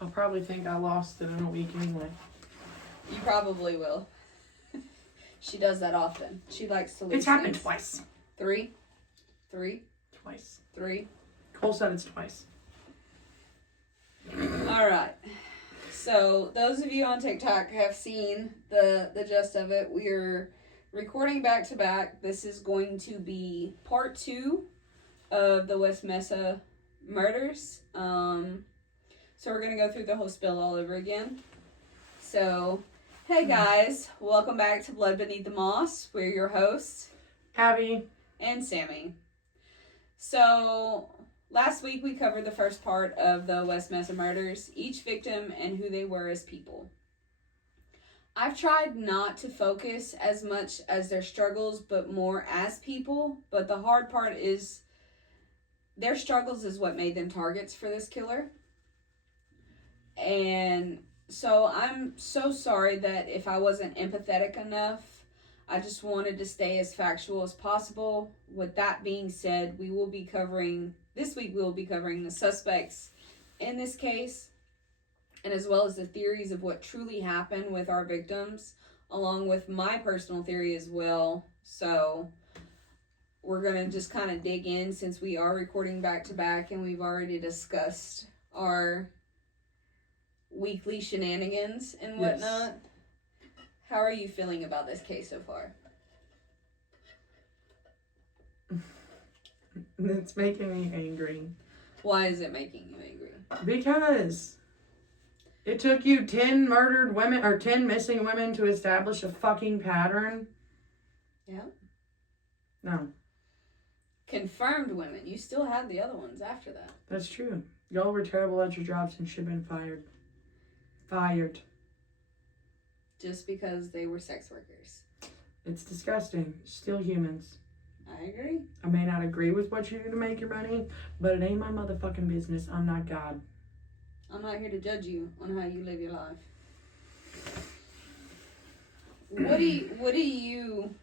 I'll probably think I lost it in a week anyway. You probably will. She does that often. She likes to lose It's happened things. twice. Three. Twice. Cole said it's twice. Alright. So, those of you on TikTok have seen the gist of it. We're recording back to back. This is going to be part 2 of the West Mesa Murders. So we're going to go through the whole spill all over again. So, hey guys, welcome back to Blood Beneath the Moss. We're your hosts, Abby and Sammy. So, last week we covered the first part of the West Mesa Murders, each victim and who they were as people. I've tried not to focus as much as their struggles, but more as people. But the hard part is their struggles is what made them targets for this killer. And so I'm so sorry that if I wasn't empathetic enough, I just wanted to stay as factual as possible. With that being said, this week we will be covering the suspects in this case, and as well as the theories of what truly happened with our victims, along with my personal theory as well. So we're going to just kind of dig in since we are recording back to back and we've already discussed our weekly shenanigans and whatnot. Yes. How are you feeling about this case so far? It's making me angry. Why is it making you angry? Because it took you 10 murdered women or 10 missing women to establish a fucking pattern. Yeah. No. Confirmed women. You still had the other ones after that. That's true. Y'all were terrible at your jobs and should have been fired. Fired. Just because they were sex workers. It's disgusting. Still humans. I agree. I may not agree with what you do to make your money, but it ain't my motherfucking business. I'm not God. I'm not here to judge you on how you live your life. What do you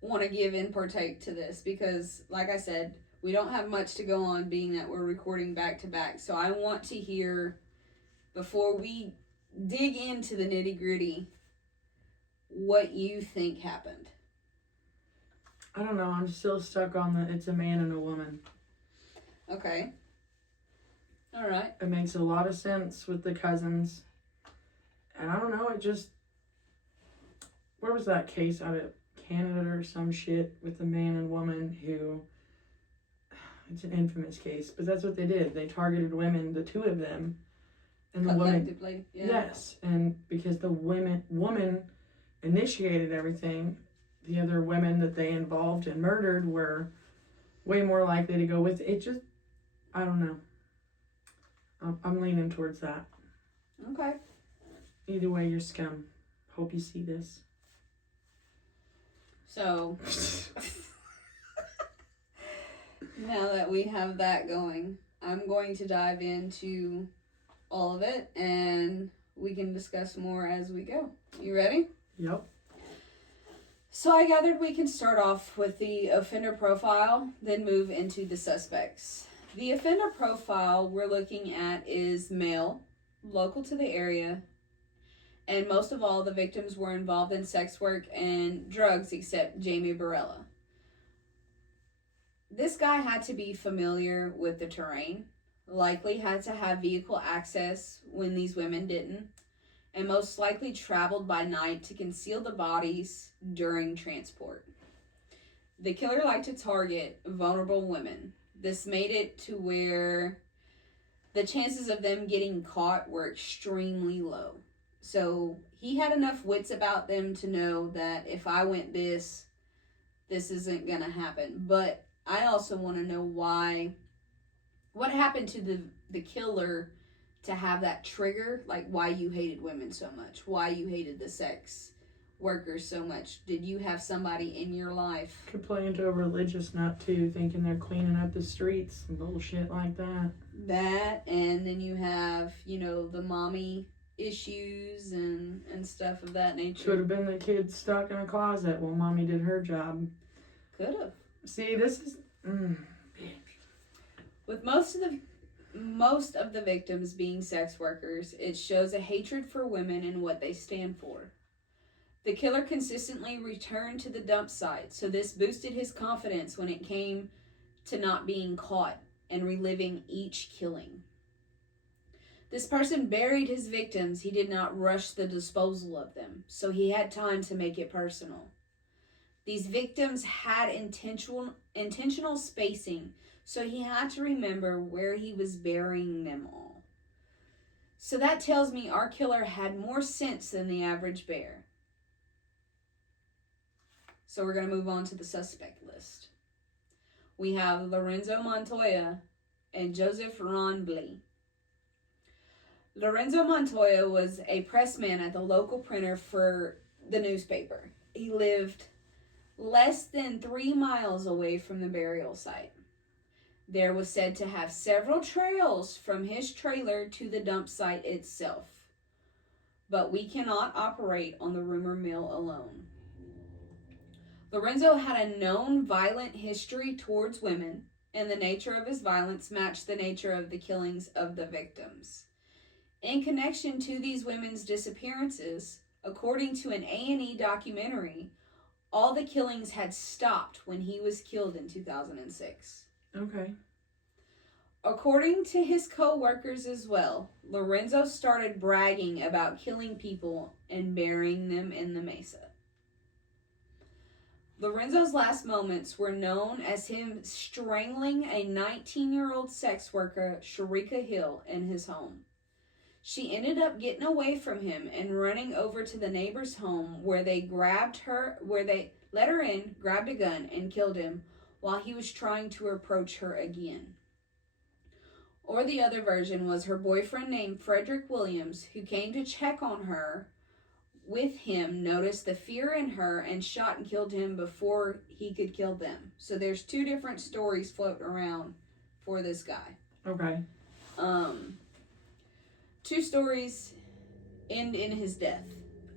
want to give and partake to this? Because, like I said, we don't have much to go on being that we're recording back to back. So I want to hear, before we dig into the nitty gritty, what you think happened. I don't know. I'm still stuck on the it's a man and a woman. Okay. All right. It makes a lot of sense with the cousins. And I don't know, it just... Where was that case out of Canada or some shit with the man and woman who... It's an infamous case, but that's what they did. They targeted women, the two of them. And the woman... Yeah. Yes, and because the woman initiated everything, the other women that they involved and murdered were way more likely to go with it. Just, I don't know. I'm leaning towards that. Okay. Either way, you're scum. Hope you see this. So, now that we have that going, I'm going to dive into all of it, and we can discuss more as we go. You ready? Yep. So I gathered we can start off with the offender profile, then move into the suspects. The offender profile we're looking at is male, local to the area, and most of all, the victims were involved in sex work and drugs except Jamie Barella. This guy had to be familiar with the terrain, likely had to have vehicle access when these women didn't, and most likely traveled by night to conceal the bodies during transport. The killer liked to target vulnerable women. This made it to where the chances of them getting caught were extremely low. So he had enough wits about them to know that if I went this isn't gonna happen. But I also want to know what happened to the killer to have that trigger, like why you hated women so much, why you hated the sex workers so much. Did you have somebody in your life? Could play into a religious nut too, thinking they're cleaning up the streets and bullshit like that. That, and then you have, the mommy issues and stuff of that nature. Could have been the kid stuck in a closet while mommy did her job. Could have. See, this is... With most of the most of the victims being sex workers, it shows a hatred for women and what they stand for. The killer consistently returned to the dump site, so this boosted his confidence when it came to not being caught and reliving each killing. This person buried his victims. He did not rush the disposal of them, so he had time to make it personal. These victims had intentional spacing, so he had to remember where he was burying them all. So that tells me our killer had more sense than the average bear. So we're going to move on to the suspect list. We have Lorenzo Montoya and Joseph Ronbly. Lorenzo Montoya was a pressman at the local printer for the newspaper. He lived less than 3 miles away from the burial site. There was said to have several trails from his trailer to the dump site itself. But we cannot operate on the rumor mill alone. Lorenzo had a known violent history towards women, and the nature of his violence matched the nature of the killings of the victims. In connection to these women's disappearances, according to an A&E documentary, all the killings had stopped when he was killed in 2006. Okay. According to his co-workers as well, Lorenzo started bragging about killing people and burying them in the mesa. Lorenzo's last moments were known as him strangling a 19-year-old sex worker, Sharika Hill, in his home. She ended up getting away from him and running over to the neighbor's home where they let her in, grabbed a gun, and killed him while he was trying to approach her again. Or the other version was her boyfriend named Frederick Williams, who came to check on her with him, noticed the fear in her and shot and killed him before he could kill them. So there's 2 different stories floating around for this guy. Okay. 2 stories end in his death.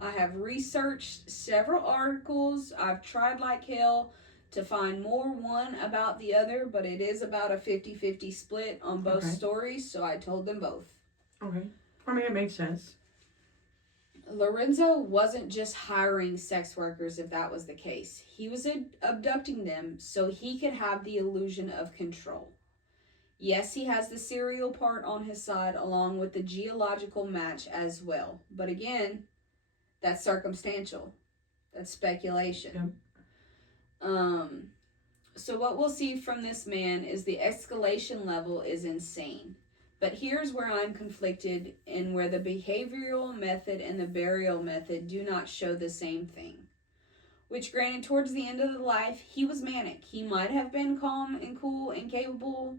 I have researched several articles. I've tried like hell to find more one about the other, but it is about a 50-50 split on both stories, so I told them both. Okay. I mean, it makes sense. Lorenzo wasn't just hiring sex workers if that was the case. He was abducting them so he could have the illusion of control. Yes, he has the serial part on his side along with the geological match as well. But again, that's circumstantial. That's speculation. Yep. So what we'll see from this man is the escalation level is insane. But here's where I'm conflicted and where the behavioral method and the burial method do not show the same thing. Which granted, towards the end of the life, he was manic. He might have been calm and cool and capable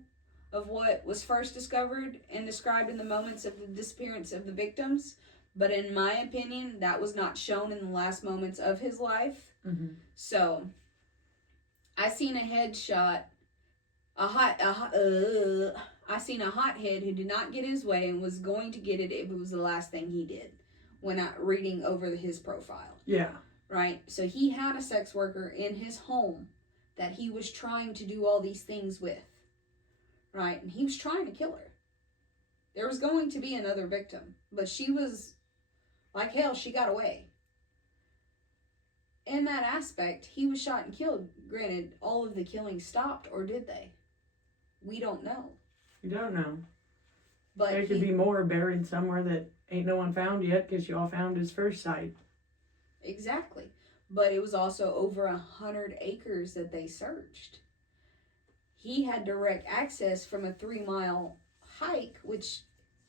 of what was first discovered and described in the moments of the disappearance of the victims. But in my opinion, that was not shown in the last moments of his life. Mm-hmm. So, I seen a headshot, I seen a hothead who did not get his way and was going to get it if it was the last thing he did when I reading over his profile. Yeah. Right? So he had a sex worker in his home that he was trying to do all these things with. Right? And he was trying to kill her. There was going to be another victim, but she was, like hell, she got away. In that aspect, he was shot and killed. Granted, all of the killing stopped, or did they? We don't know. You don't know. But there could be more buried somewhere that ain't no one found yet because y'all found his first site. Exactly. But it was also over 100 acres that they searched. He had direct access from a 3-mile hike, which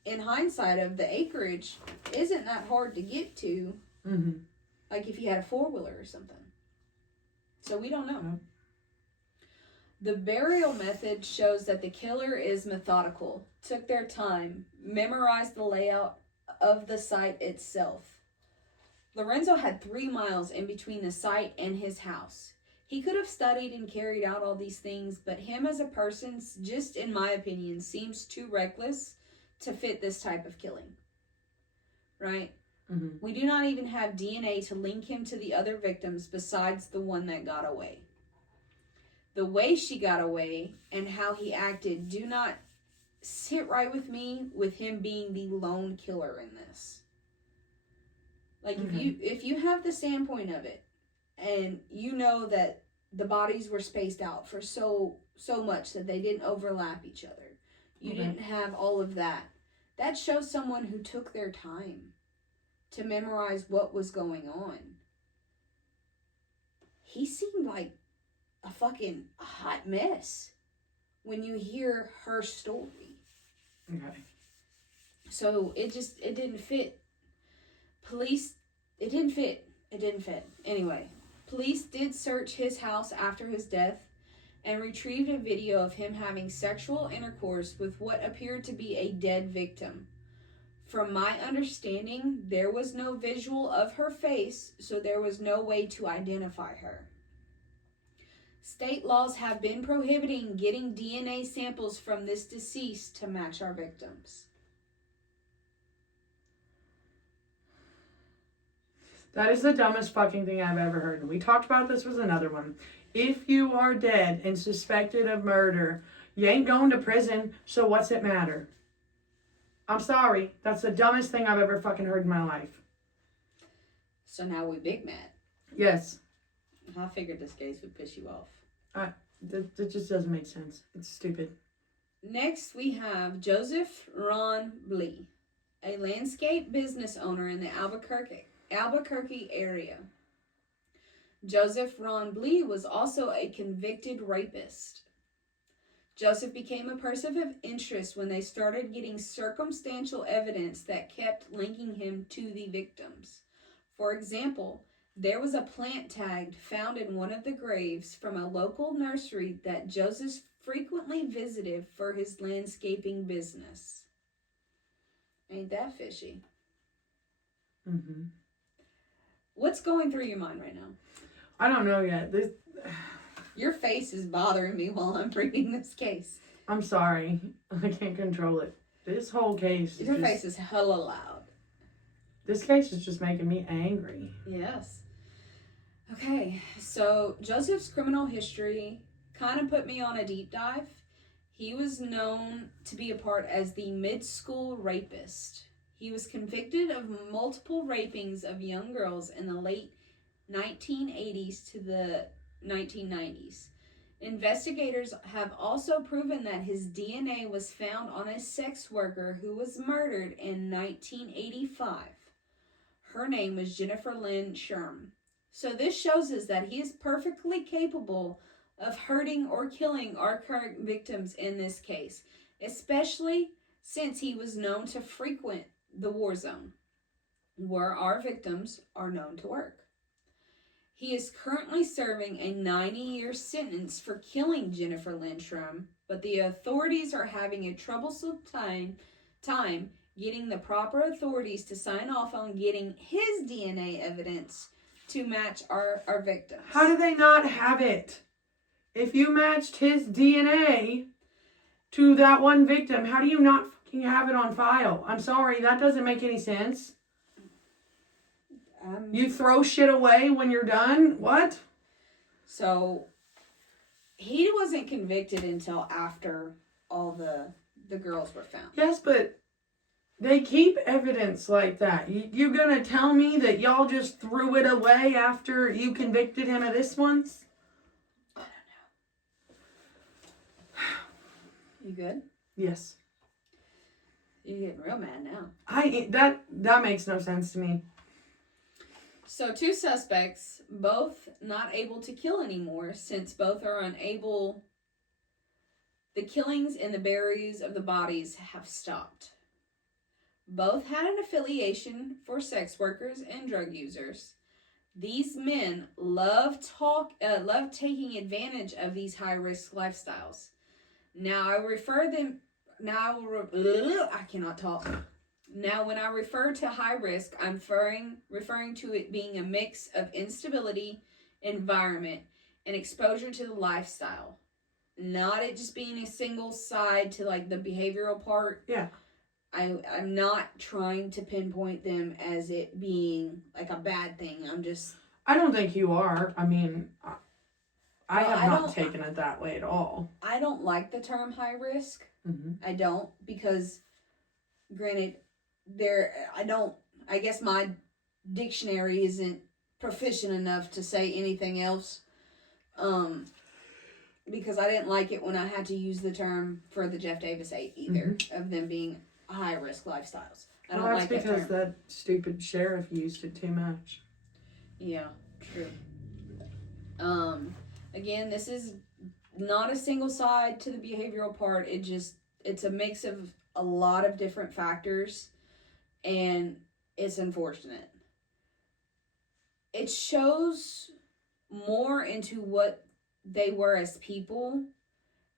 in hindsight of the acreage isn't that hard to get to. Mm-hmm. Like if you had a 4-wheeler or something. So we don't know. Yep. The burial method shows that the killer is methodical, took their time, memorized the layout of the site itself. Lorenzo had 3 miles in between the site and his house. He could have studied and carried out all these things, but him as a person, just in my opinion, seems too reckless to fit this type of killing. Right? Mm-hmm. We do not even have DNA to link him to the other victims besides the one that got away. The way she got away and how he acted do not sit right with me with him being the lone killer in this. Like, if you have the standpoint of it, and you know that the bodies were spaced out for so much that they didn't overlap each other, you didn't have all of that. That shows someone who took their time to memorize what was going on. He seemed like a fucking hot mess when you hear her story. Okay. So it didn't fit. It didn't fit. Anyway, police did search his house after his death and retrieved a video of him having sexual intercourse with what appeared to be a dead victim. From my understanding, there was no visual of her face, so there was no way to identify her. State laws have been prohibiting getting DNA samples from this deceased to match our victims. That is the dumbest fucking thing I've ever heard. And we talked about this with another one. If you are dead and suspected of murder, you ain't going to prison, so what's it matter? I'm sorry. That's the dumbest thing I've ever fucking heard in my life. So now we big mad. Yes. I figured this case would piss you off. That just doesn't make sense. It's stupid. Next, we have Joseph Ron Blee, a landscape business owner in the Albuquerque area. Joseph Ron Blee was also a convicted rapist. Joseph became a person of interest when they started getting circumstantial evidence that kept linking him to the victims. For example, there was a plant tag found in one of the graves from a local nursery that Joseph frequently visited for his landscaping business. Ain't that fishy? Mm-hmm. What's going through your mind right now? I don't know yet. Your face is bothering me while I'm reading this case. I'm sorry. I can't control it. This whole case Your face is hella loud. This case is just making me angry. Yes. Okay, so Joseph's criminal history kind of put me on a deep dive. He was known to be a part as the mid-school rapist. He was convicted of multiple rapings of young girls in the late 1980s to the 1990s. Investigators have also proven that his DNA was found on a sex worker who was murdered in 1985. Her name was Jennifer Lynn Sherm. So this shows us that he is perfectly capable of hurting or killing our current victims in this case, especially since he was known to frequent the war zone, where our victims are known to work. He is currently serving a 90-year sentence for killing Jennifer Lindstrom, but the authorities are having a troublesome time getting the proper authorities to sign off on getting his DNA evidence to match our victims. How do they not have it? If you matched his DNA to that one victim, how do you not fucking have it on file? I'm sorry, that doesn't make any sense. You throw shit away when you're done? What? So, he wasn't convicted until after all the girls were found. Yes, but they keep evidence like that. You gonna tell me that y'all just threw it away after you convicted him of this once? I don't know. You good? Yes. You're getting real mad now. That makes no sense to me. So 2 suspects, both not able to kill anymore since both are unable. The killings and the burials of the bodies have stopped. Both had an affiliation for sex workers and drug users. These men love taking advantage of these high-risk lifestyles. I cannot talk. Now, when I refer to high risk, I'm referring to it being a mix of instability, environment, and exposure to the lifestyle. Not it just being a single side to like the behavioral part. Yeah. I'm not trying to pinpoint them as it being like a bad thing. I don't think you are. I mean, I have not taken it that way at all. I don't like the term high risk I don't, because granted, I guess my dictionary isn't proficient enough to say anything else. Because I didn't like it when I had to use the term for the Jeff Davis 8 either, of them being high risk lifestyles. I don't like that term. That's because that stupid sheriff used it too much. Yeah, true. Again, this is not a single side to the behavioral part. It's a mix of a lot of different factors, and it's unfortunate. It shows more into what they were as people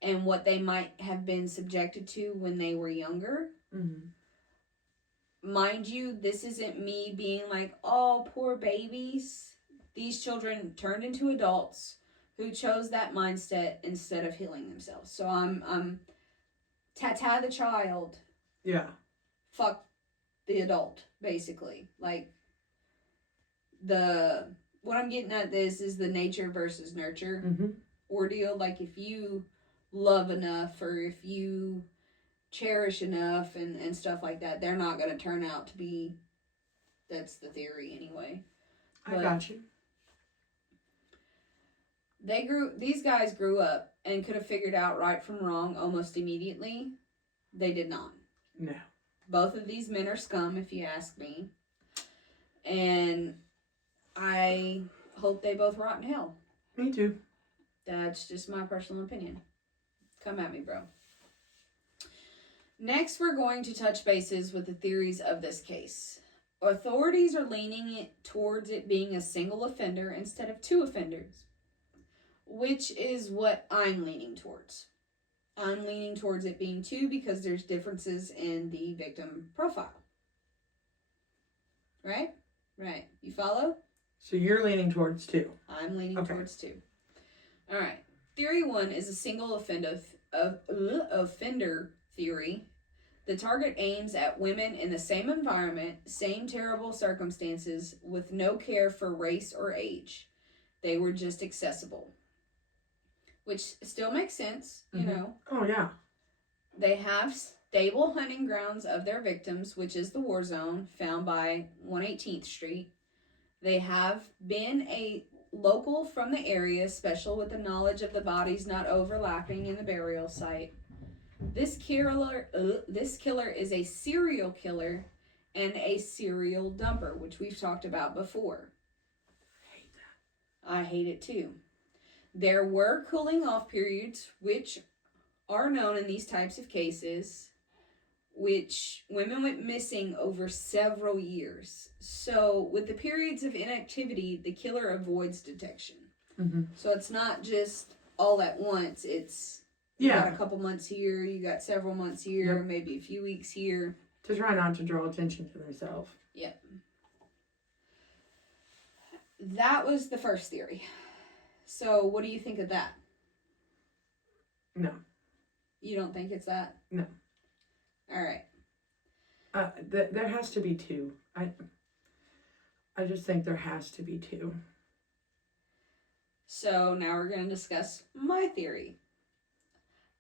and what they might have been subjected to when they were younger. Mind you, this isn't me being like, oh, poor babies. These children turned into adults who chose that mindset instead of healing themselves. So I'm tata the child. Yeah. Fuck the adult, basically. Like, what I'm getting at this is the nature versus nurture ordeal. Like, if you love enough or if you cherish enough and stuff like that, they're not going to turn out to be, that's the theory anyway. I got you. These guys grew up and could have figured out right from wrong almost immediately. They did not. No. Both of these men are scum, if you ask me. And I hope they both rot in hell. Me too. That's just my personal opinion. Come at me, bro. Next, we're going to touch bases with the theories of this case. Authorities are leaning towards it being a single offender instead of two offenders, which is what I'm leaning towards. I'm leaning towards it being two because there's differences in the victim profile. Right? Right. You follow? So you're leaning towards two. I'm leaning towards two. All right. Theory one is a single offender theory. The target aims at women in the same environment, same terrible circumstances, with no care for race or age. They were just accessible. Which still makes sense, you know. Oh, yeah. They have stable hunting grounds of their victims, which is the war zone found by 118th Street. They have been a local from the area, special with the knowledge of the bodies not overlapping in the burial site. This killer is a serial killer and a serial dumper, which we've talked about before. I hate that. I hate it too. There were cooling off periods, which are known in these types of cases, which women went missing over several years. So with the periods of inactivity, the killer avoids detection. So it's not just all at once. It's you got a couple months here, you got several months here, maybe a few weeks here. To try not to draw attention to themselves. Yep. That was the first theory. So what do you think of that? No. You don't think it's that? No. All right. There has to be two. I just think there has to be two. So now we're going to discuss my theory.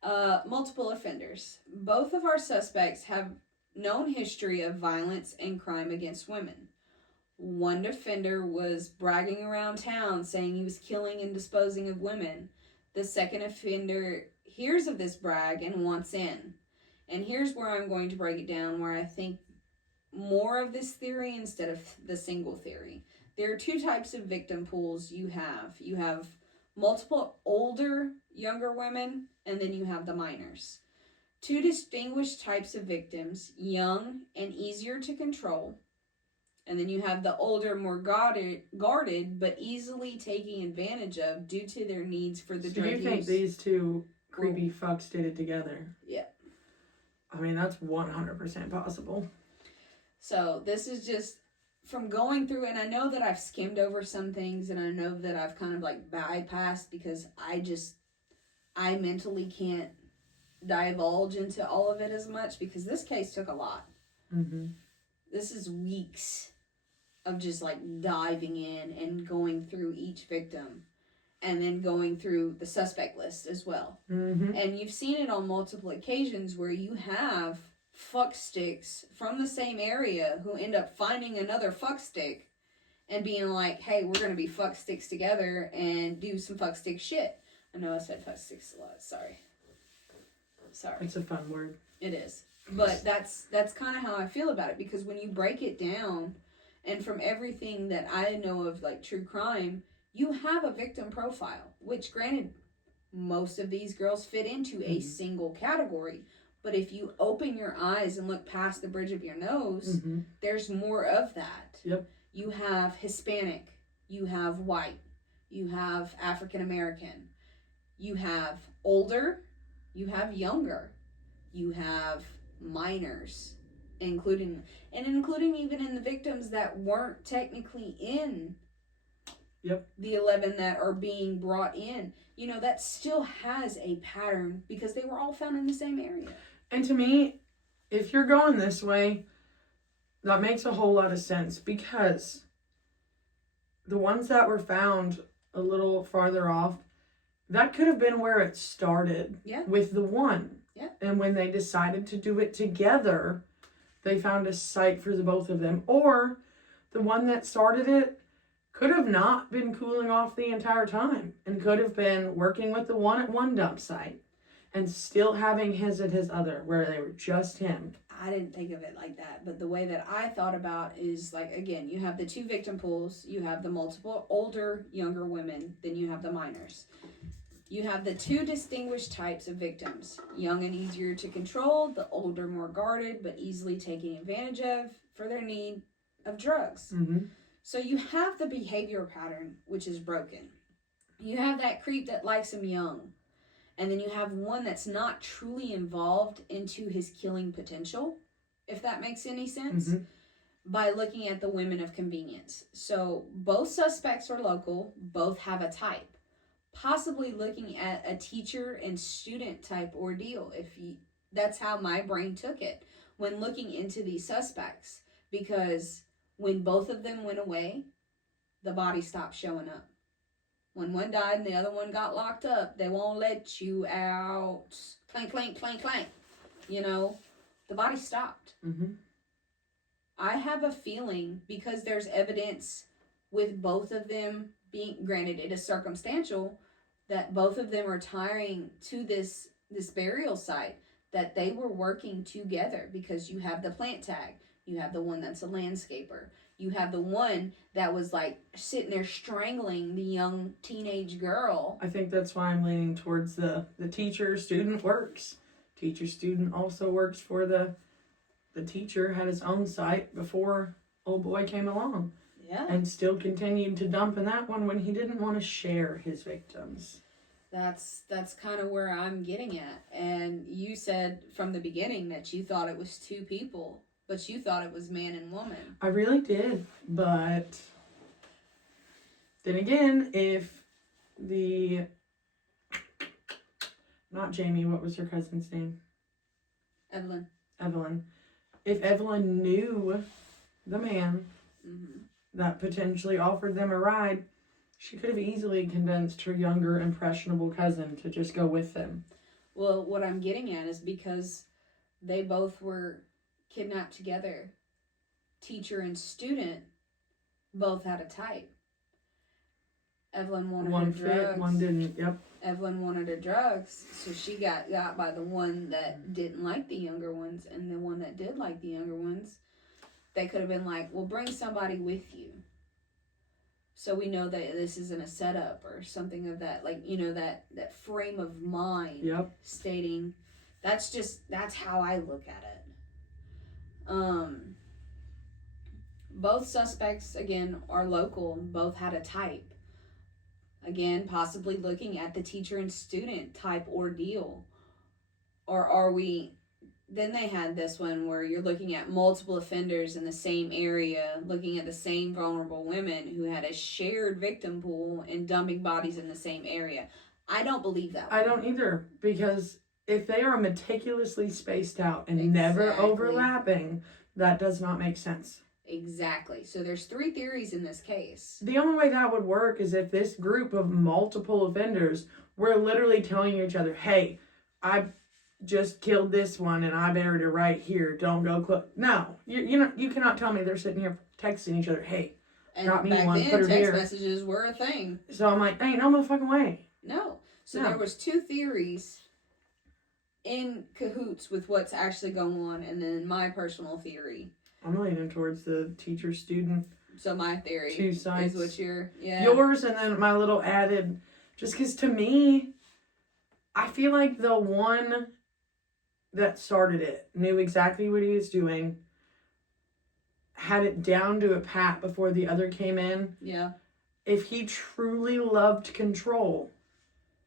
Multiple offenders. Both of our suspects have known history of violence and crime against women. One offender was bragging around town saying he was killing and disposing of women. The second offender hears of this brag and wants in. And here's where I'm going to break it down, where I think more of this theory instead of the single theory. There are two types of victim pools you have. You have multiple older, younger women, and then you have the minors. Two distinguished types of victims, young and easier to control. And then you have the older, more guarded, but easily taken advantage of due to their needs for the drug use. Do you think these two creepy fucks did it together? Yeah. I mean, that's 100% possible. So this is just from going through, and I know that I've skimmed over some things, and I know that I've kind of like bypassed because I mentally can't divulge into all of it as much because this case took a lot. This is weeks of just like diving in and going through each victim and then going through the suspect list as well. Mm-hmm. And you've seen it on multiple occasions where you have fuck sticks from the same area who end up finding another fuck stick and being like, hey, we're going to be fuck sticks together and do some fuck stick shit. I know I said fuck sticks a lot. Sorry. It's a fun word. It is. But that's kind of how I feel about it, because when you break it down, and from everything that I know of, like, true crime, you have a victim profile, which, granted, most of these girls fit into a single category. But if you open your eyes and look past the bridge of your nose, there's more of that. Yep. You have Hispanic, you have white, you have African American, you have older, you have younger, you have minors, including even in the victims that weren't technically in the 11 that are being brought in. You know, that still has a pattern because they were all found in the same area. And to me, if you're going this way, that makes a whole lot of sense, because the ones that were found a little farther off, that could have been where it started with the one. Yeah. And when they decided to do it together, they found a site for the both of them. Or the one that started it could have not been cooling off the entire time and could have been working with the one at one dump site and still having his at his other, where they were just him. I didn't think of it like that, but the way that I thought about is, like, again, you have the two victim pools, you have the multiple older, younger women, then you have the minors. You have the two distinguished types of victims, young and easier to control, the older more guarded but easily taken advantage of for their need of drugs. So you have the behavior pattern, which is broken. You have that creep that likes him young. And then you have one that's not truly involved into his killing potential, if that makes any sense, by looking at the women of convenience. So both suspects are local, both have a type. Possibly looking at a teacher and student type ordeal, that's how my brain took it when looking into these suspects. Because when both of them went away, the body stopped showing up. When one died and the other one got locked up, they won't let you out. Clank, clank, clank, clank. You know, the body stopped. I have a feeling, because there's evidence with both of them being, granted it is circumstantial, that both of them are retiring to this burial site, that they were working together, because you have the plant tag. You have the one that's a landscaper. You have the one that was, like, sitting there strangling the young teenage girl. I think that's why I'm leaning towards the teacher-student works. Teacher-student also works for the teacher, had his own site before old boy came along. Yeah. And still continued to dump in that one when he didn't want to share his victims. That's kind of where I'm getting at. And you said from the beginning that you thought it was two people. But you thought it was man and woman. I really did. But then again, if not Jamie, what was her cousin's name? Evelyn. If Evelyn knew the man that potentially offered them a ride, she could have easily convinced her younger, impressionable cousin to just go with them. Well, what I'm getting at is because they both were kidnapped together, teacher and student both had a type. Evelyn wanted one her drugs. Fit, one didn't. Yep. Evelyn wanted her drugs, so she got by the one that didn't like the younger ones, and the one that did like the younger ones, they could have been like, well, bring somebody with you, so we know that this isn't a setup or something of that, like, you know, that frame of mind. Yep. Stating, that's how I look at it. Both suspects, again, are local. Both had a type. Again, possibly looking at the teacher and student type ordeal. Or are we... Then they had this one where you're looking at multiple offenders in the same area, looking at the same vulnerable women who had a shared victim pool and dumping bodies in the same area. I don't believe that one. I don't either, because if they are meticulously spaced out and never overlapping, that does not make sense. Exactly. So there's 3 theories in this case. The only way that would work is if this group of multiple offenders were literally telling each other, hey, I just killed this one and I buried her right here. Don't go close. No, you cannot tell me they're sitting here texting each other, hey, And got me back one, then, put her text here. messages were a thing. So I'm like, ain't no motherfucking way. No. So No. there was 2 theories in cahoots with what's actually going on, and then my personal theory. I'm leaning towards the teacher-student. So my theory 2 sides. is what yeah. Yours, and then my little added, just because to me, I feel like the one that started it knew exactly what he was doing, had it down to a pat before the other came in. Yeah. If he truly loved control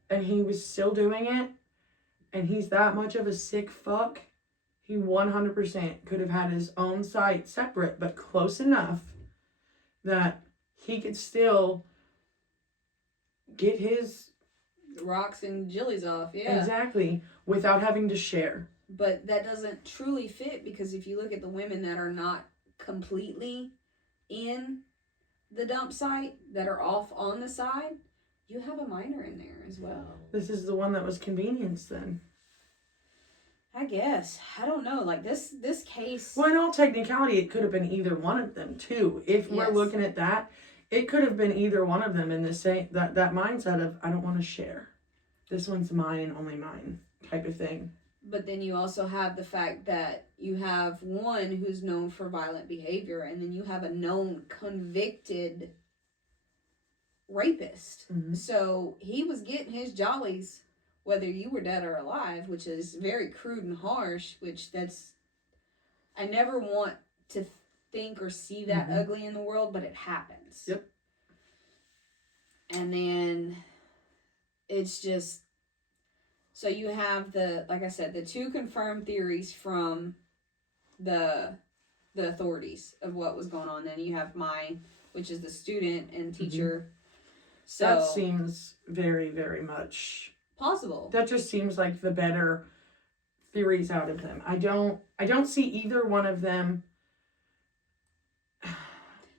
and he was still doing it, and he's that much of a sick fuck, he 100% could have had his own site separate, but close enough that he could still get his rocks and jillies off, yeah. Exactly, without having to share. But that doesn't truly fit, because if you look at the women that are not completely in the dump site, that are off on the side, you have a minor in there as well. This is the one that was convenience then. I guess. I don't know. Like this case. Well, in all technicality, it could have been either one of them too. If we're looking at that, it could have been either one of them in the same that mindset of I don't want to share. This one's mine and only mine type of thing. But then you also have the fact that you have one who's known for violent behavior, and then you have a known convicted rapist. Mm-hmm. So he was getting his jollies whether you were dead or alive, which is very crude and harsh, I never want to think or see that ugly in the world, but it happens. Yep. And then it's just, so you have like I said, the 2 confirmed theories from the authorities of what was going on. Then you have mine, which is the student and teacher. So that seems very, very much possible. That just seems like the better theories out of them. I don't see either one of them.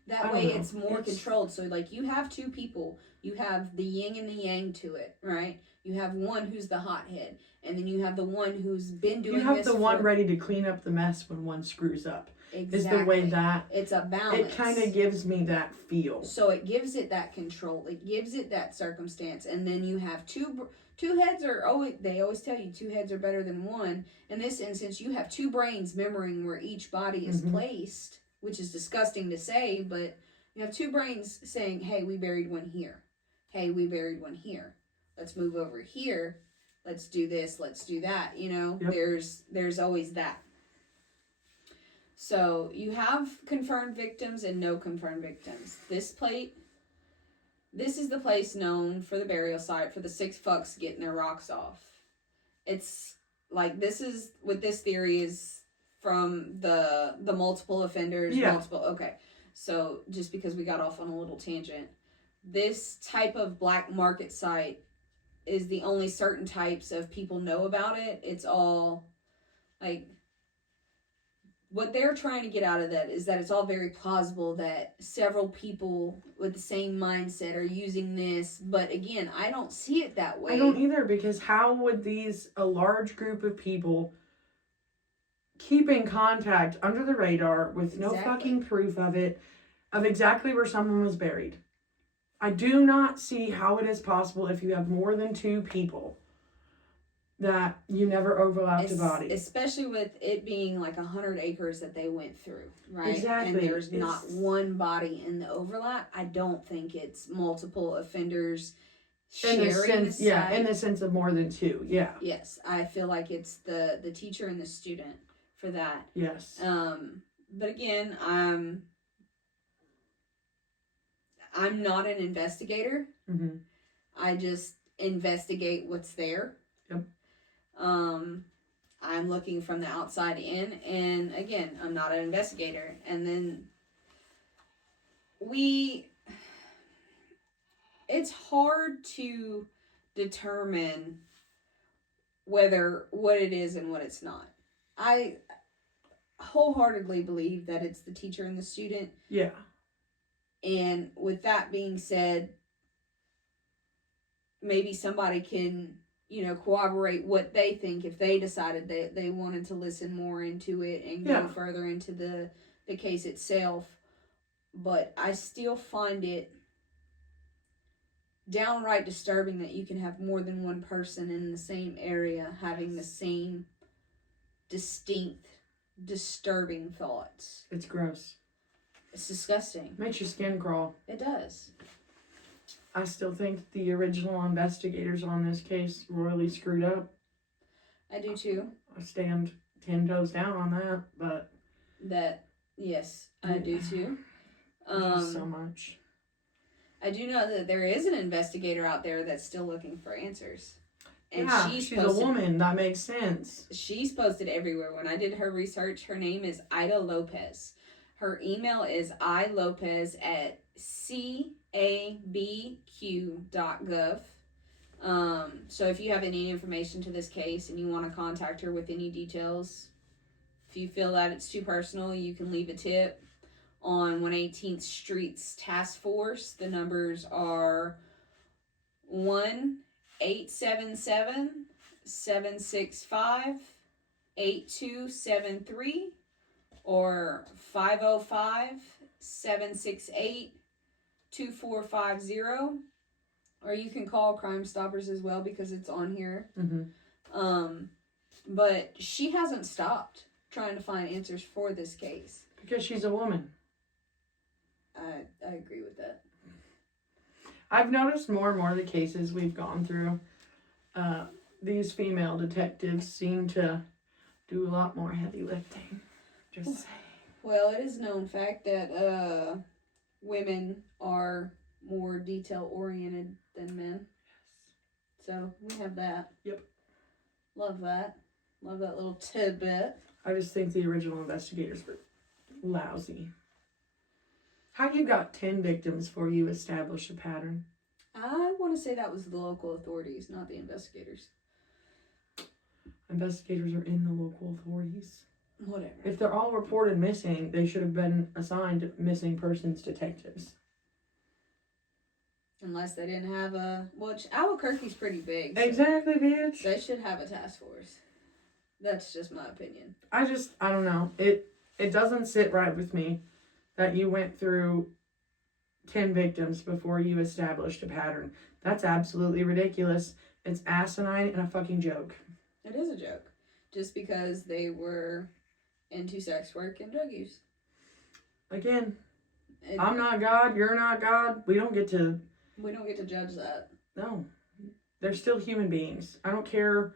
That way it's more controlled. So like you have 2 people. You have the yin and the yang to it, right? You have one who's the hothead, and then you have the one who's been doing this. You have the one ready to clean up the mess when one screws up. Exactly. Is the way that it's a balance. It kind of gives me that feel. So it gives it that control. It gives it that circumstance, and then you have two heads are always. They always tell you 2 heads are better than one. In this instance, you have 2 brains mirroring where each body is placed, which is disgusting to say, but you have 2 brains saying, "Hey, we buried one here. Hey, we buried one here. Let's move over here. Let's do this. Let's do that." You know, there's always that. So you have confirmed victims and no confirmed victims. This is the place known for the burial site for the 6 fucks getting their rocks off. It's like, this is what this theory is from the multiple offenders. Yeah. Okay. So just because we got off on a little tangent, this type of black market site is the only certain types of people know about it. It's all like, what they're trying to get out of that is that it's all very plausible that several people with the same mindset are using this. But again, I don't see it that way. I don't either, because how would a large group of people keep in contact under the radar with no fucking proof of it, of exactly where someone was buried? I do not see how it is possible if you have more than 2 people that you never overlapped a body. Especially with it being like 100 acres that they went through, right? Exactly. And there's not one body in the overlap. I don't think it's multiple offenders sharing the site. Yeah, in the sense of more than 2, yeah. Yes, I feel like it's the teacher and the student for that. Yes. But again, I'm not an investigator. Mm-hmm. I just investigate what's there. Yep. I'm looking from the outside in, and again, I'm not an investigator. And then it's hard to determine what it is and what it's not. wholeheartedly believe that it's the teacher and the student. Yeah. And with that being said, maybe somebody can, corroborate what they think if they decided that they wanted to listen more into it and go further into the case itself. But I still find it downright disturbing that you can have more than one person in the same area having the same distinct, disturbing thoughts. It's gross. It's disgusting. Makes your skin crawl. It does. I still think the original investigators on this case royally screwed up. I do too. I stand 10 toes down on that, but... Yes, I do too. So much. I do know that there is an investigator out there that's still looking for answers. And yeah, she's a woman. That makes sense. She's posted everywhere. When I did her research, her name is Ida Lopez. Her email is ilopez@cabq.gov. So if you have any information to this case and you want to contact her with any details, if you feel that it's too personal, you can leave a tip on 118th Street's task force. The numbers are 1-877-765-8273 or 505-768-2450. Or you can call Crime Stoppers as well because it's on here. Mm-hmm. But she hasn't stopped trying to find answers for this case. Because she's a woman. I agree with that. I've noticed more and more of the cases we've gone through, these female detectives seem to do a lot more heavy lifting. Just saying. Well, it is known fact that women are more detail-oriented than men. Yes. So, we have that. Yep. Love that. Love that little tidbit. I just think the original investigators were lousy. How you got 10 victims before you established a pattern? I want to say that was the local authorities, not the investigators. Investigators are in the local authorities. Whatever. If they're all reported missing, they should have been assigned missing persons detectives. Unless they didn't have which Albuquerque's pretty big. So exactly, bitch. They should have a task force. That's just my opinion. I don't know. It doesn't sit right with me that you went through 10 victims before you established a pattern. That's absolutely ridiculous. It's asinine and a fucking joke. It is a joke. Just because they were into sex work and drug use. Again, I'm not God, you're not God. We don't get to judge that. No. They're still human beings. I don't care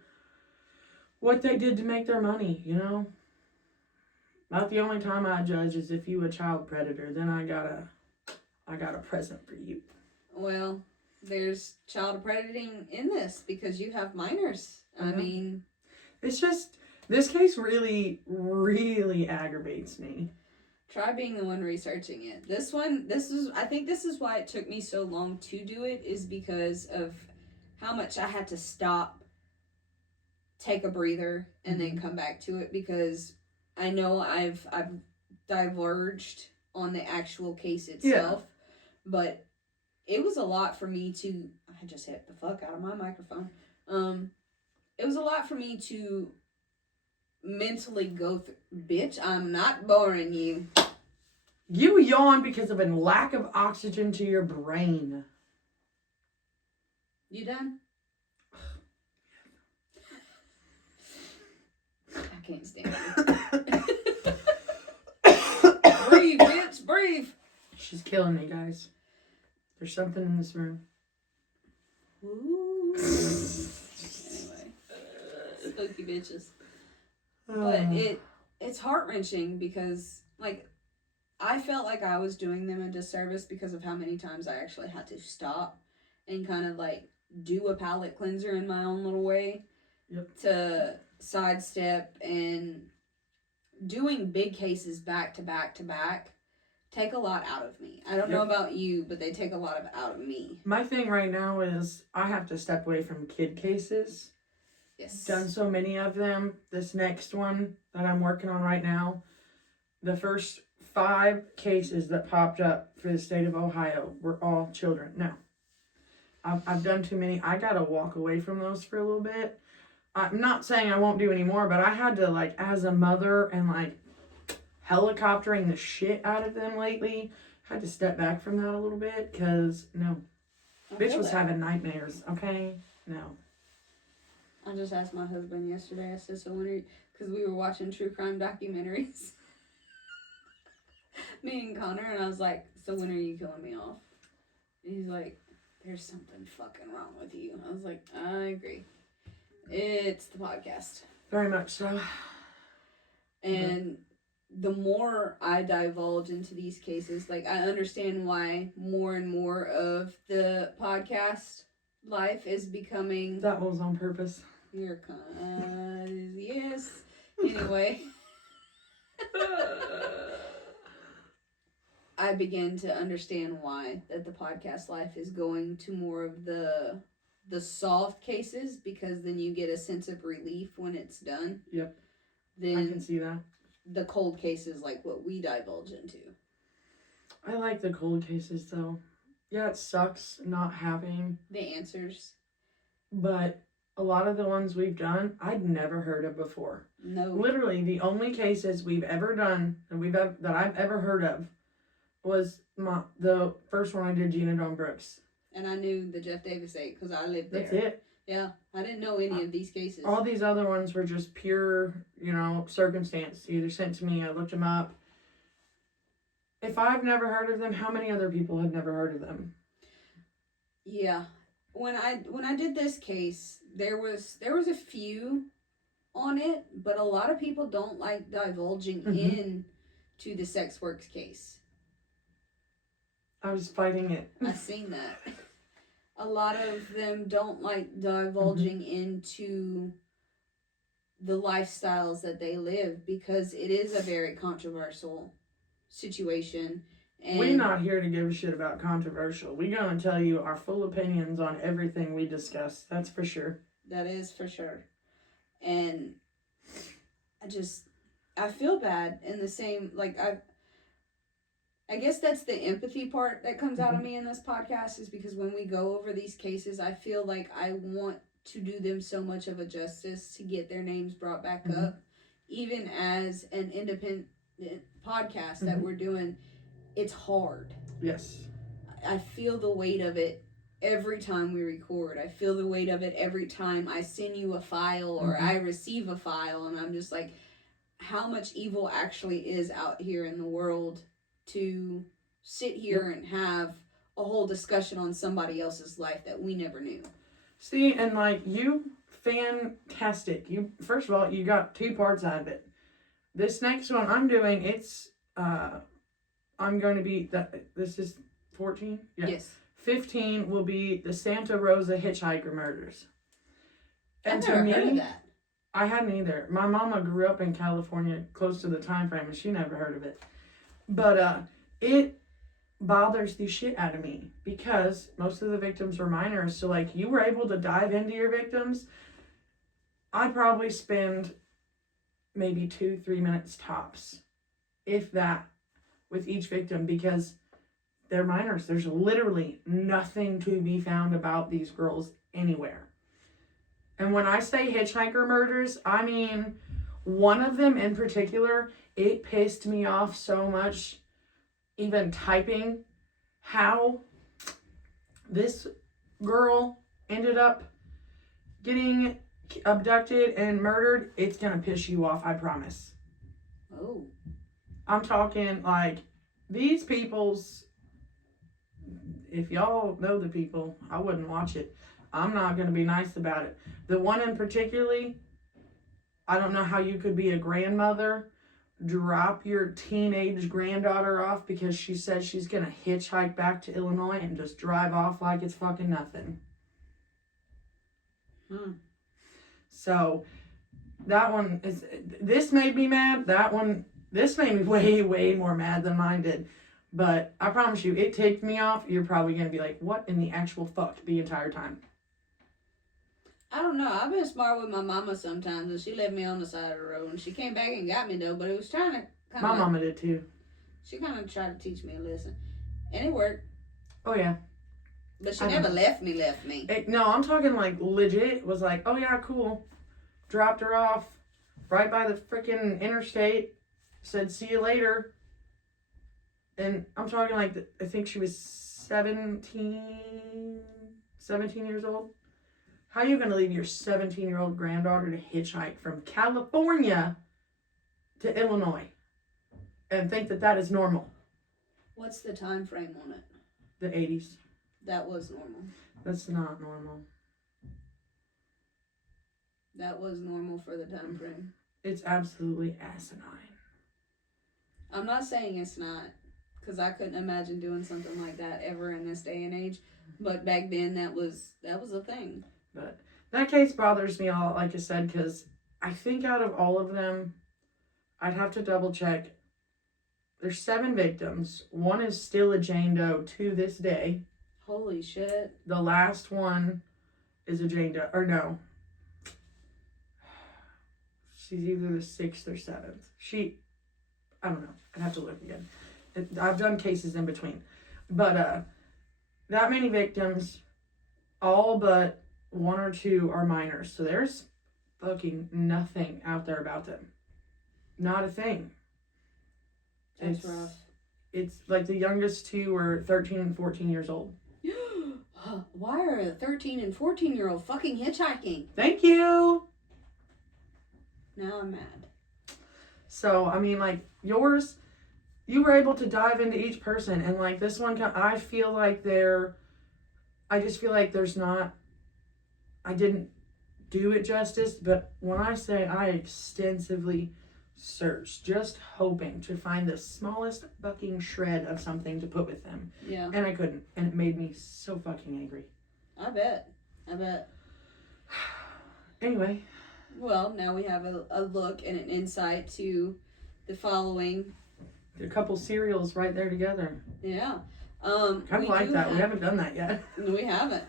what they did to make their money, About the only time I judge is if you a child predator, then I got a present for you. Well, there's child predating in this because you have minors. I mean, it's just this case really, really aggravates me. Try being the one researching it. I think this is why it took me so long to do it, is because of how much I had to stop, take a breather, and then come back to it, because I know I've diverged on the actual case itself, but it was a lot for me to... I just hit the fuck out of my microphone. It was a lot for me to mentally go through. Bitch, I'm not boring you. You yawn because of a lack of oxygen to your brain. You done? I can't stand it. Breathe, bitch, breathe. She's killing me, guys. There's something in this room. Ooh. Anyway. Spooky bitches. But it's heart-wrenching because, I felt like I was doing them a disservice because of how many times I actually had to stop and kind of, do a palate cleanser in my own little way to sidestep, and doing big cases back to back to back take a lot out of me. I don't know about you, but they take a lot out of me. My thing right now is I have to step away from kid cases. Yes. Done so many of them. This next one that I'm working on right now, the first 5 cases that popped up for the state of Ohio were all children. Now, I've done too many. I gotta walk away from those for a little bit. I'm not saying I won't do any more, but I had to, like, as a mother and, like, helicoptering the shit out of them lately, I had to step back from that a little bit, because, no. Bitch was having nightmares, okay? No. I just asked my husband yesterday, I said, so when are you, because we were watching true crime documentaries, me and Connor, and I was like, so when are you killing me off? And he's like, there's something fucking wrong with you. I was like, I agree. It's the podcast. Very much so. And the more I divulge into these cases, like, I understand why more and more of the podcast life is becoming... That was on purpose. You're yes. Anyway. I begin to understand why that the podcast life is going to more of the solved cases, because then you get a sense of relief when it's done. Yep. Then I can see that. The cold cases, like what we divulge into. I like the cold cases, though. Yeah, it sucks not having the answers. But a lot of the ones we've done, I'd never heard of before. No. Literally, the only cases we've ever done that I've ever heard of was the first one I did, Gina Dawn Brooks. And I knew the Jeff Davis 8 because I lived there. That's it. Yeah, I didn't know any of these cases. All these other ones were just pure, circumstance. Either sent to me, I looked them up. If I've never heard of them, how many other people have never heard of them? Yeah. When I did this case, there was a few on it, but a lot of people don't like divulging in to the sex works case. I was fighting it. I've seen that. A lot of them don't like divulging into the lifestyles that they live, because it is a very controversial situation. And we're not here to give a shit about controversial. We're going to tell you our full opinions on everything we discuss. That's for sure. That is for sure. And I feel bad in the same, like, I guess that's the empathy part that comes out of me in this podcast, is because when we go over these cases, I feel like I want to do them so much of a justice to get their names brought back up. Even as an independent podcast that we're doing, it's hard. Yes. I feel the weight of it every time we record. I feel the weight of it every time I send you a file or I receive a file, and I'm just like, how much evil actually is out here in the world to sit here and have a whole discussion on somebody else's life that we never knew. See, and like, you, fantastic. You, first of all, you got 2 parts out of it. This next one I'm doing, it's, I'm going to be, this is 14? Yeah. Yes. 15 will be the Santa Rosa hitchhiker murders. And I've never heard of that. I hadn't either. My mama grew up in California close to the time frame, and she never heard of it. But it bothers the shit out of me, because most of the victims were minors. So, like, you were able to dive into your victims. I'd probably spend maybe 2-3 minutes tops, if that, with each victim, because they're minors. There's literally nothing to be found about these girls anywhere. And when I say hitchhiker murders, I mean one of them in particular. It pissed me off so much, even typing, how this girl ended up getting abducted and murdered. It's gonna piss you off, I promise. Oh. I'm talking, like, these people's, if y'all know the people, I wouldn't watch it. I'm not gonna be nice about it. The one in particularly, I don't know how you could be a grandmother, drop your teenage granddaughter off because she says she's gonna hitchhike back to Illinois and just drive off like it's fucking nothing. So that one is, this made me mad. This made me way, way more mad than mine did. But I promise you, it ticked me off. You're probably gonna be like, what in the actual fuck the entire time? I don't know. I've been smart with my mama sometimes, and she left me on the side of the road, and she came back and got me, though, but it was trying to My mama did too. She kind of tried to teach me a lesson. And it worked. Oh, yeah. But she never left me. No, I'm talking like legit. Was like, oh, yeah, cool. Dropped her off right by the freaking interstate. Said, see you later. And I'm talking like, I think she was 17 years old. How are you going to leave your 17-year-old granddaughter to hitchhike from California to Illinois and think that is normal? What's the time frame on it? The 80s. That was normal. That's not normal. That was normal for the time frame. It's absolutely asinine. I'm not saying it's not, because I couldn't imagine doing something like that ever in this day and age. But back then, that was a thing. But that case bothers me a lot, like I said, because I think out of all of them, I'd have to double check. There's 7 victims. One is still a Jane Doe to this day. Holy shit. The last one is a Jane Doe. Or no. She's either the 6th or 7th. I don't know. I'd have to look again. I've done cases in between. But that many victims, all but 1 or 2 are minors. So there's fucking nothing out there about them. Not a thing. That's rough. It's like the youngest 2 are 13 and 14 years old. Why are a 13 and 14-year-old fucking hitchhiking? Thank you. Now I'm mad. So, I mean, like, yours, you were able to dive into each person. And, like, this one, I just feel like there's not, I didn't do it justice. But when I say I extensively searched, just hoping to find the smallest fucking shred of something to put with them. Yeah. And I couldn't. And it made me so fucking angry. I bet. Anyway. Well, now we have a look and an insight to the following. A couple cereals right there together. Yeah. Kind of like that. We haven't done that yet. No, we haven't.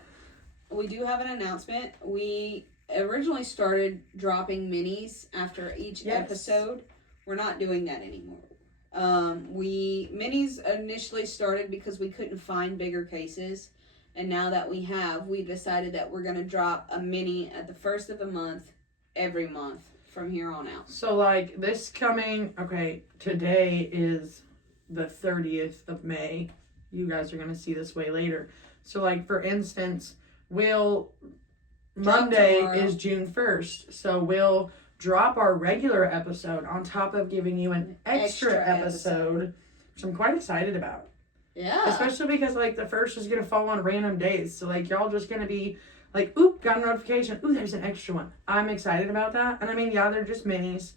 We do have an announcement. We originally started dropping minis after each episode. We're not doing that anymore. Minis initially started because we couldn't find bigger cases. And now that we have, we decided that we're going to drop a mini at the first of the month, every month from here on out. So, like, today is the 30th of May. You guys are going to see this way later. So, like, for instance, Monday is June 1st. So, we'll drop our regular episode on top of giving you an extra episode, which I'm quite excited about. Yeah. Especially because, like, the first is going to fall on random days. So, like, y'all just going to be like, oop, got a notification. Ooh, there's an extra one. I'm excited about that. And I mean, yeah, they're just minis.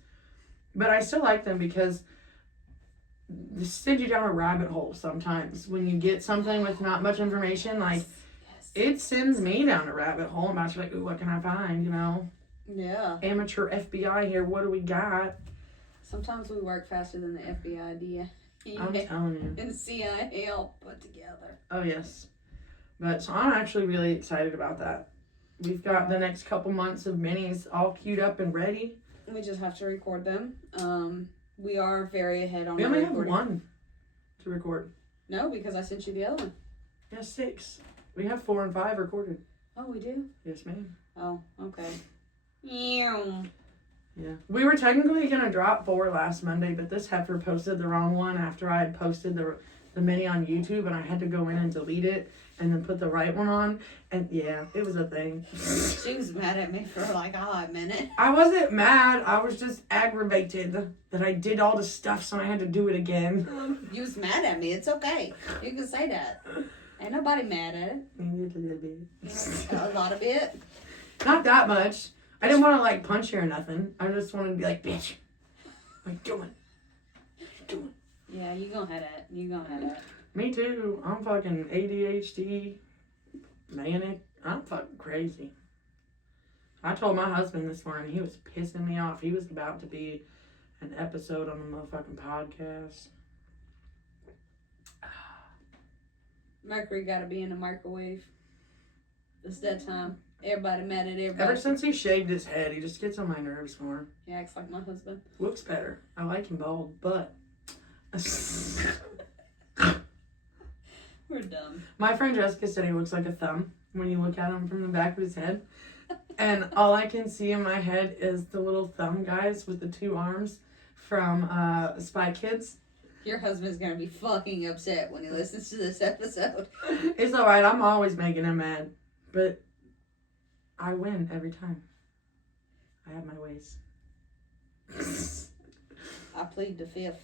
But I still like them because they send you down a rabbit hole sometimes. When you get something with not much information, like, it sends me down a rabbit hole. I'm about to be like, ooh, what can I find, you know? Yeah. Amateur FBI here. What do we got? Sometimes we work faster than the FBI DEA. I'm telling you. And CIA all put together. Oh, yes. But so I'm actually really excited about that. We've got the next couple months of minis all queued up and ready. We just have to record them. We are very ahead on. We only have 1 to record. No, because I sent you the other one. Yeah, 6. We have 4 and 5 recorded. Oh, we do? Yes, ma'am. Oh, okay. Yeah. We were technically going to drop 4 last Monday, but this heifer posted the wrong one after I had posted the mini on YouTube, and I had to go in and delete it and then put the right one on. And yeah, it was a thing. She was mad at me for like a hot minute. I wasn't mad. I was just aggravated that I did all the stuff, so I had to do it again. You was mad at me. It's okay. You can say that. Ain't nobody mad at it. Maybe a little bit. A lot of it. Not that much. I didn't want to, like, punch you or nothing. I just wanted to be like, bitch. What you doing? Yeah, you gonna have that. You gonna have that. Me too. I'm fucking ADHD, manic. I'm fucking crazy. I told my husband this morning, he was pissing me off. He was about to be an episode on the motherfucking podcast. Mercury gotta be in the microwave. It's that time. Everybody mad at everybody. Ever since he shaved his head, he just gets on my nerves more. He acts like my husband. Looks better. I like him bald, but... We're dumb. My friend Jessica said he looks like a thumb when you look at him from the back of his head. And all I can see in my head is the little thumb guys with the 2 arms from Spy Kids. Your husband's gonna be fucking upset when he listens to this episode. It's alright, I'm always making him mad. But I win every time. I have my ways. I plead the 5th.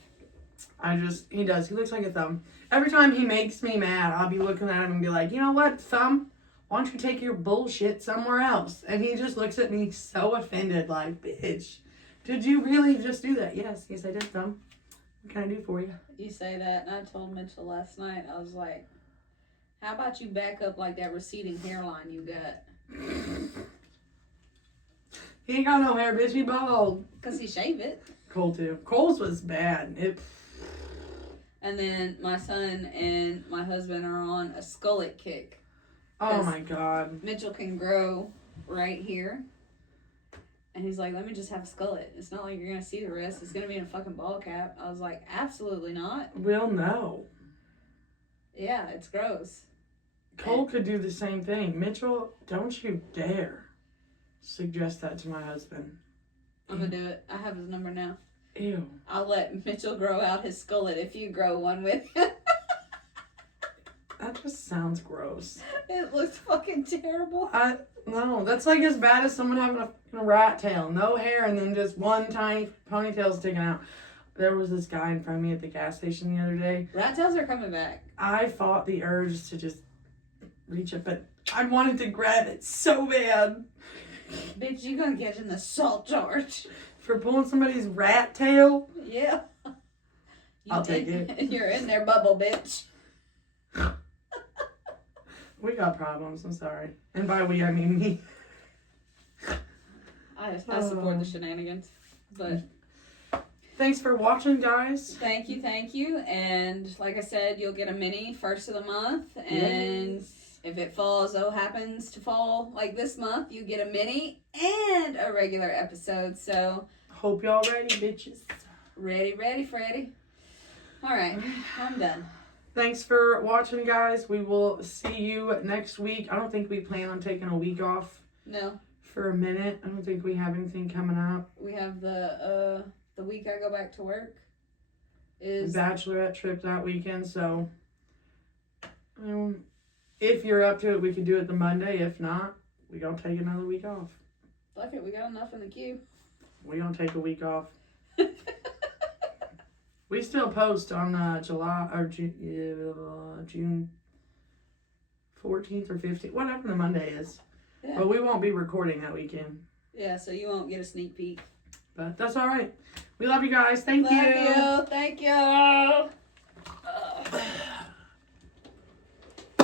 He does. He looks like a thumb. Every time he makes me mad, I'll be looking at him and be like, you know what, thumb? Why don't you take your bullshit somewhere else? And he just looks at me so offended, like, bitch, did you really just do that? Yes, I did, thumb. What can I do for you? You say that, and I told Mitchell last night, I was like, how about you back up like that receding hairline you got? He ain't got no hair, bitch. He bald. Because he shaved it. Cole, too. Cole's was bad. And then my son and my husband are on a skullet kick. Oh, my God. Mitchell can grow right here. And he's like, let me just have a skullet. It's not like you're going to see the rest. It's going to be in a fucking ball cap. I was like, absolutely not. We'll know. Yeah, it's gross. Cole could do the same thing. Mitchell, don't you dare suggest that to my husband. I'm going to do it. I have his number now. Ew. I'll let Mitchell grow out his skullet if you grow one with him. That just sounds gross. It looks fucking terrible. No, that's like as bad as someone having a rat tail. No hair and then just one tiny ponytail sticking out. There was this guy in front of me at the gas station the other day. Rat tails are coming back. I fought the urge to just reach it, but I wanted to grab it so bad. Bitch, you gonna get in the salt charge. For pulling somebody's rat tail? Yeah. I'll take it. You're in there, bubble bitch. We got problems, I'm sorry. And by we, I mean me. I support the shenanigans. But thanks for watching, guys. Thank you. And like I said, you'll get a mini first of the month. And if it happens to fall like this month, you get a mini and a regular episode. So hope y'all ready, bitches. Ready, Freddy. All right, I'm done. Thanks for watching, guys. We will see you next week. I don't think we plan on taking a week off. No. For a minute. I don't think we have anything coming up. We have the week I go back to work is bachelorette trip that weekend, so if you're up to it, we could do it the Monday. If not, we gonna take another week off. Fuck it, we got enough in the queue. We gonna take a week off. We still post on June 14th or 15th, whatever the Monday is. Yeah. But we won't be recording that weekend. Yeah, so you won't get a sneak peek. But that's all right. We love you guys. Thank you. Thank you.